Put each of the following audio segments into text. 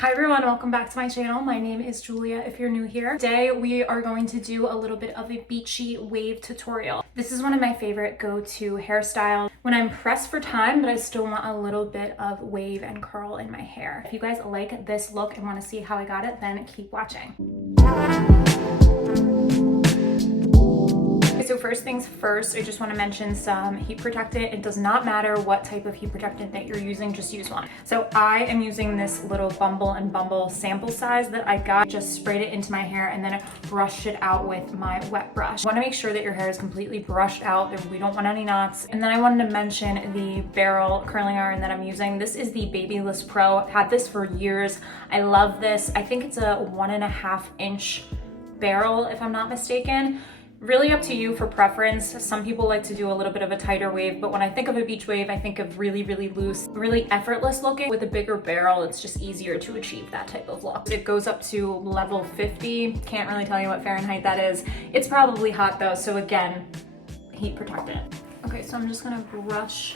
Hi everyone, welcome back to my channel. My name is Julia if you're new here. Today we are going to do a little bit of a beachy wave tutorial. This is one of my favorite go-to hairstyles when I'm pressed for time, but I still want a little bit of wave and curl in my hair. If you guys like this look and want to see how I got it, then keep watching. So first things first, I just want to mention some heat protectant. It does not matter what type of heat protectant that you're using, just use one. So I am using this little Bumble and Bumble sample size that I got. Just sprayed it into my hair and then I brushed it out with my wet brush. You want to make sure that your hair is completely brushed out. We don't want any knots. And then I wanted to mention the barrel curling iron that I'm using. This is the Babyless Pro. I've had this for years. I love this. I think it's a 1.5 inch barrel if I'm not mistaken. Really up to you for preference. Some people like to do a little bit of a tighter wave, but when I think of a beach wave, I think of really, really loose, really effortless looking. With a bigger barrel, it's just easier to achieve that type of look. It goes up to level 50. Can't really tell you what Fahrenheit that is. It's probably hot though, so again, heat protectant. Okay, so I'm just gonna brush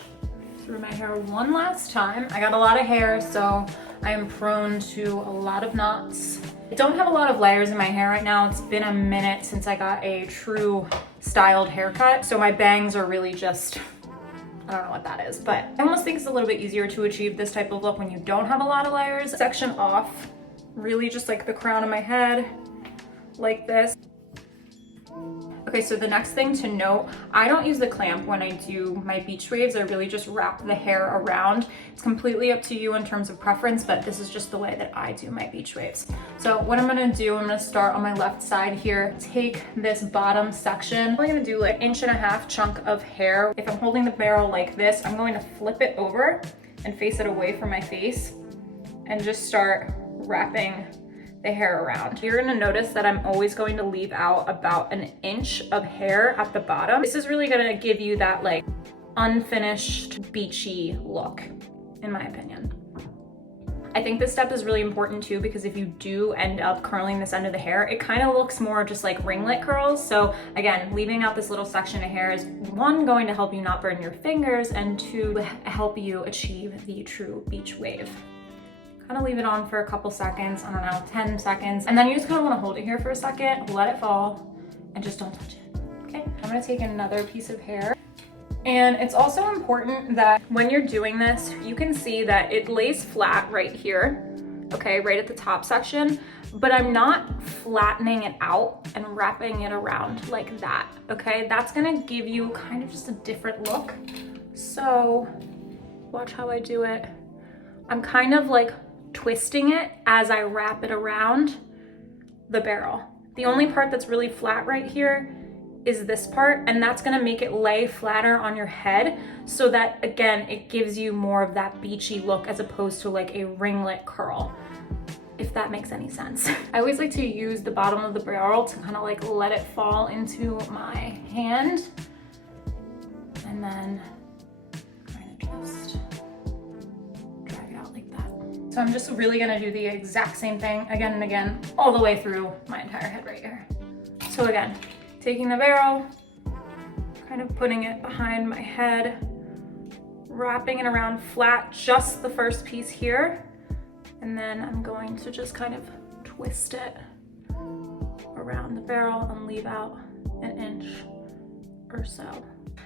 through my hair one last time. I got a lot of hair, so I am prone to a lot of knots. I don't have a lot of layers in my hair right now. It's been a minute since I got a true styled haircut. So my bangs are really just, I don't know what that is, but I almost think it's a little bit easier to achieve this type of look when you don't have a lot of layers. Section off, really just like the crown of my head, like this. Okay, so the next thing to note, I don't use the clamp when I do my beach waves. I really just wrap the hair around. It's completely up to you in terms of preference, but this is just the way that I do my beach waves. So what I'm gonna do, I'm gonna start on my left side here, take this bottom section. I'm gonna do like 1.5 inch chunk of hair. If I'm holding the barrel like this, I'm going to flip it over and face it away from my face and just start wrapping the hair around. You're gonna notice that I'm always going to leave out about 1 inch of hair at the bottom. This is really gonna give you that like unfinished beachy look, in my opinion. I think this step is really important too, because if you do end up curling this end of the hair, it kind of looks more just like ringlet curls. So again, leaving out this little section of hair is one, going to help you not burn your fingers, and two, help you achieve the true beach wave. Kind of leave it on for a couple seconds, I don't know, 10 seconds. And then you just kind of want to hold it here for a second, let it fall, and just don't touch it, okay? I'm gonna take another piece of hair. And it's also important that when you're doing this, you can see that it lays flat right here, okay, right at the top section, but I'm not flattening it out and wrapping it around like that, okay? That's gonna give you kind of just a different look. So watch how I do it. I'm kind of like twisting it as I wrap it around the barrel. The only part that's really flat right here is this part, and that's gonna make it lay flatter on your head so that, again, it gives you more of that beachy look as opposed to like a ringlet curl, if that makes any sense. I always like to use the bottom of the barrel to kind of like let it fall into my hand, and then kind of just drag it out like that. So I'm just really gonna do the exact same thing again and again, all the way through my entire head right here. So again, taking the barrel, kind of putting it behind my head, wrapping it around flat, just the first piece here, and then I'm going to just kind of twist it around the barrel and leave out 1 inch or so.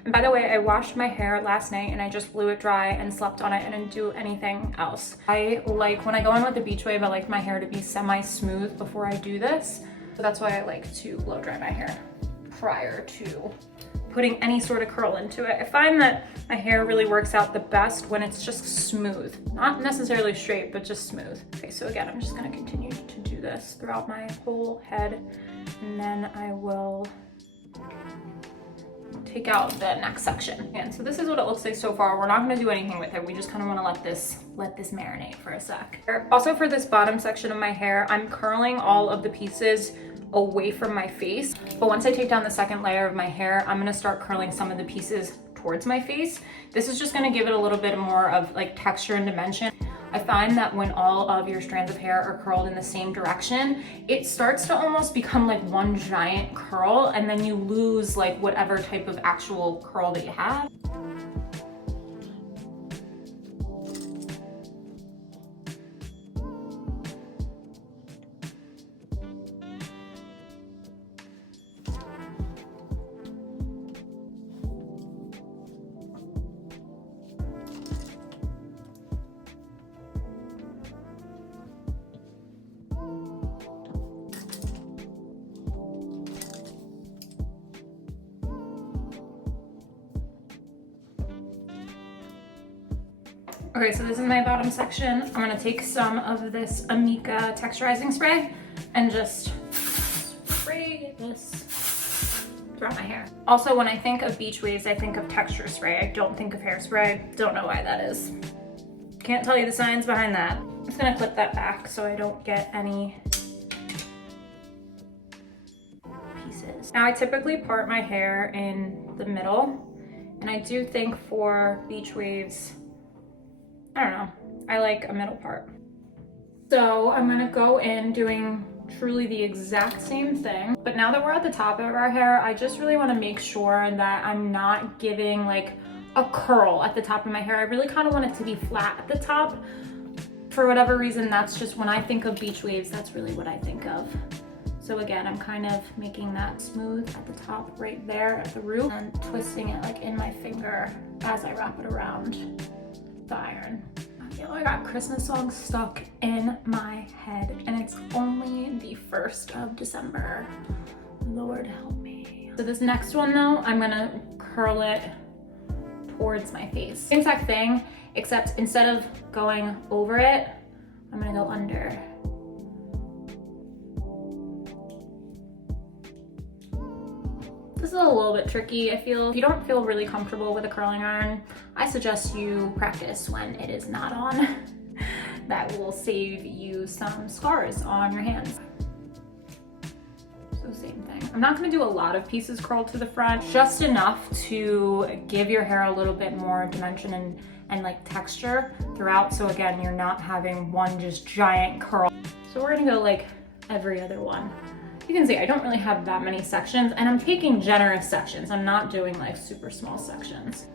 And by the way, I washed my hair last night and I just blew it dry and slept on it and didn't do anything else. I like, when I go in with the beach wave, I like my hair to be semi-smooth before I do this. So that's why I like to blow dry my hair prior to putting any sort of curl into it. I find that my hair really works out the best when it's just smooth. Not necessarily straight, but just smooth. Okay, so again, I'm just gonna continue to do this throughout my whole head, and then I will take out the next section. And so this is what it looks like so far. We're not gonna do anything with it. We just kind of wanna let this marinate for a sec. Also, for this bottom section of my hair, I'm curling all of the pieces away from my face. But once I take down the second layer of my hair, I'm gonna start curling some of the pieces towards my face. This is just gonna give it a little bit more of like texture and dimension. I find that when all of your strands of hair are curled in the same direction, it starts to almost become like one giant curl, and then you lose like whatever type of actual curl that you have. Okay, so this is my bottom section. I'm gonna take some of this Amika texturizing spray and just spray this throughout my hair. Also, when I think of beach waves, I think of texture spray. I don't think of hairspray. Don't know why that is. Can't tell you the science behind that. I'm just gonna clip that back so I don't get any pieces. Now I typically part my hair in the middle, and I do think for beach waves, I don't know, I like a middle part. So I'm gonna go in doing truly the exact same thing. But now that we're at the top of our hair, I just really wanna make sure that I'm not giving like a curl at the top of my hair. I really kind of want it to be flat at the top. For whatever reason, that's just when I think of beach waves, that's really what I think of. So again, I'm kind of making that smooth at the top right there at the root and twisting it like in my finger as I wrap it around the iron. I feel like I got Christmas songs stuck in my head and it's only the 1st of December. Lord help me. So this next one though, I'm gonna curl it towards my face. Same exact thing, except instead of going over it, I'm gonna go under. This is a little bit tricky, I feel. If you don't feel really comfortable with a curling iron, I suggest you practice when it is not on. That will save you some scars on your hands. So same thing. I'm not gonna do a lot of pieces curled to the front, just enough to give your hair a little bit more dimension and like texture throughout. So again, you're not having one just giant curl. So we're gonna go like every other one. You can see I don't really have that many sections and I'm taking generous sections. I'm not doing like super small sections.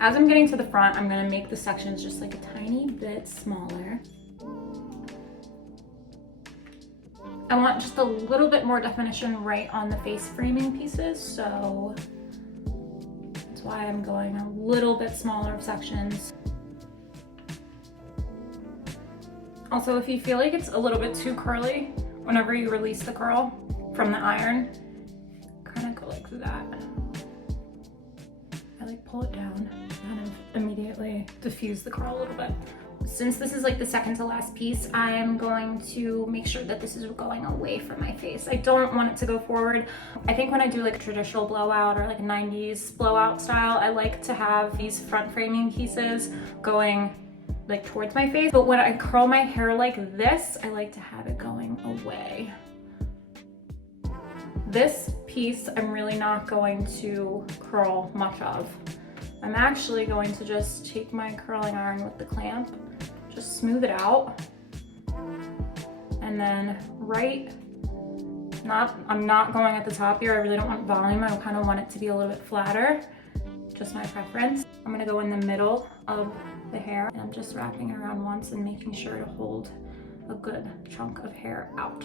As I'm getting to the front, I'm gonna make the sections just like a tiny bit smaller. I want just a little bit more definition right on the face framing pieces, so that's why I'm going a little bit smaller of sections. Also, if you feel like it's a little bit too curly, whenever you release the curl from the iron, kind of go like that. I like pull it down, kind of immediately diffuse the curl a little bit. Since this is like the second to last piece, I am going to make sure that this is going away from my face. I don't want it to go forward. I think when I do like a traditional blowout or like a 90s blowout style, I like to have these front framing pieces going like towards my face, but when I curl my hair like this, I like to have it going away. This piece, I'm really not going to curl much of. I'm actually going to just take my curling iron with the clamp, just smooth it out, and then I'm not going at the top here. I really don't want volume. I kind of want it to be a little bit flatter, just my preference. I'm gonna go in the middle of the hair and I'm just wrapping it around once and making sure to hold a good chunk of hair out.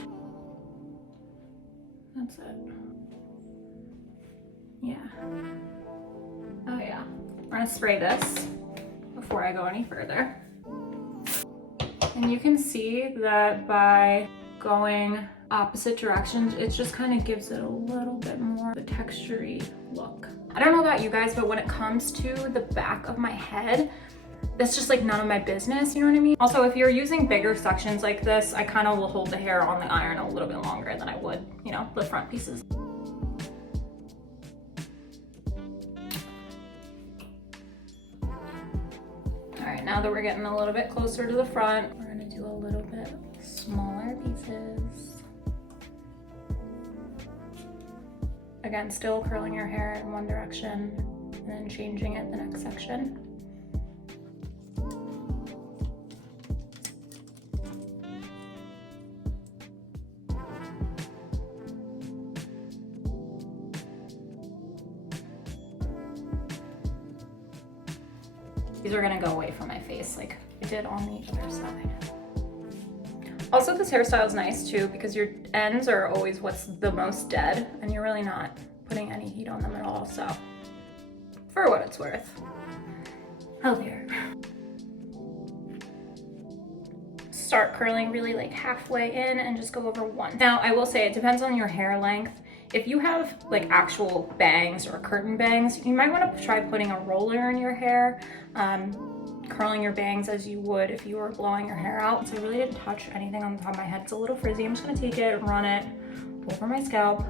That's it. Yeah. Oh yeah. We're gonna spray this before I go any further. And you can see that by going opposite directions, it just kind of gives it a little bit more of a textury look. I don't know about you guys, but when it comes to the back of my head, that's just like none of my business, you know what I mean? Also, if you're using bigger sections like this, I kind of will hold the hair on the iron a little bit longer than I would, you know, the front pieces. All right, now that we're getting a little bit closer to the front, we're gonna do a little bit smaller pieces. Again, still curling your hair in one direction and then changing it the next section. These are gonna go away from my face like I did on the other side. Also, this hairstyle is nice too because your ends are always what's the most dead and you're really not putting any heat on them at all, so for what it's worth. Oh dear. Start curling really like halfway in and just go over one. Now, I will say it depends on your hair length. If you have like actual bangs or curtain bangs, you might want to try putting a roller in your hair, curling your bangs as you would if you were blowing your hair out. So I really didn't touch anything on the top of my head. It's a little frizzy. I'm just gonna take it and run it over my scalp.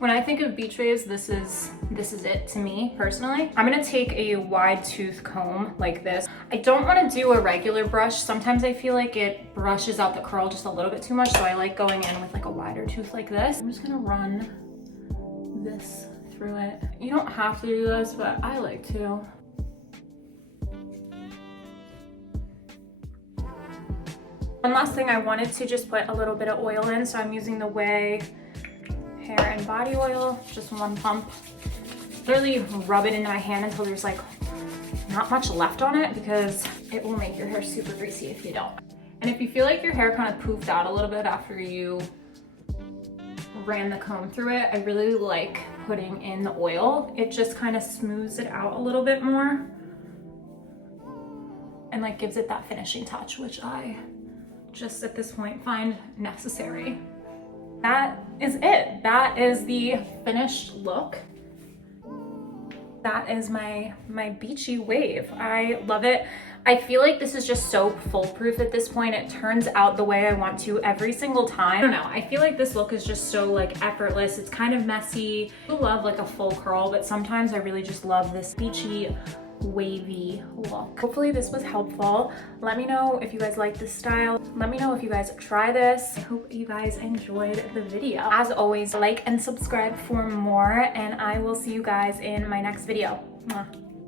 When I think of beach waves, this is it to me personally. I'm gonna take a wide tooth comb like this. I don't wanna do a regular brush. Sometimes I feel like it brushes out the curl just a little bit too much, so I like going in with like a wider tooth like this. I'm just gonna run this through it. You don't have to do this, but I like to. One last thing, I wanted to just put a little bit of oil in, so I'm using the Way hair and body oil, just one pump. Literally rub it into my hand until there's like not much left on it, because it will make your hair super greasy if you don't. And if you feel like your hair kind of poofed out a little bit after you ran the comb through it, I really like putting in the oil. It just kind of smooths it out a little bit more and like gives it that finishing touch, which I just at this point find necessary. That is it. That is the finished look. That is my beachy wave. I love it. I feel like this is just so foolproof at this point. It turns out the way I want to every single time. I don't know. I feel like this look is just so like effortless. It's kind of messy. I love like a full curl, but sometimes I really just love this beachy wavy look. Hopefully this was helpful. Let me know if you guys like this style. Let me know if you guys try this. I hope you guys enjoyed the video. As always, like and subscribe for more, and I will see you guys in my next video. Mwah.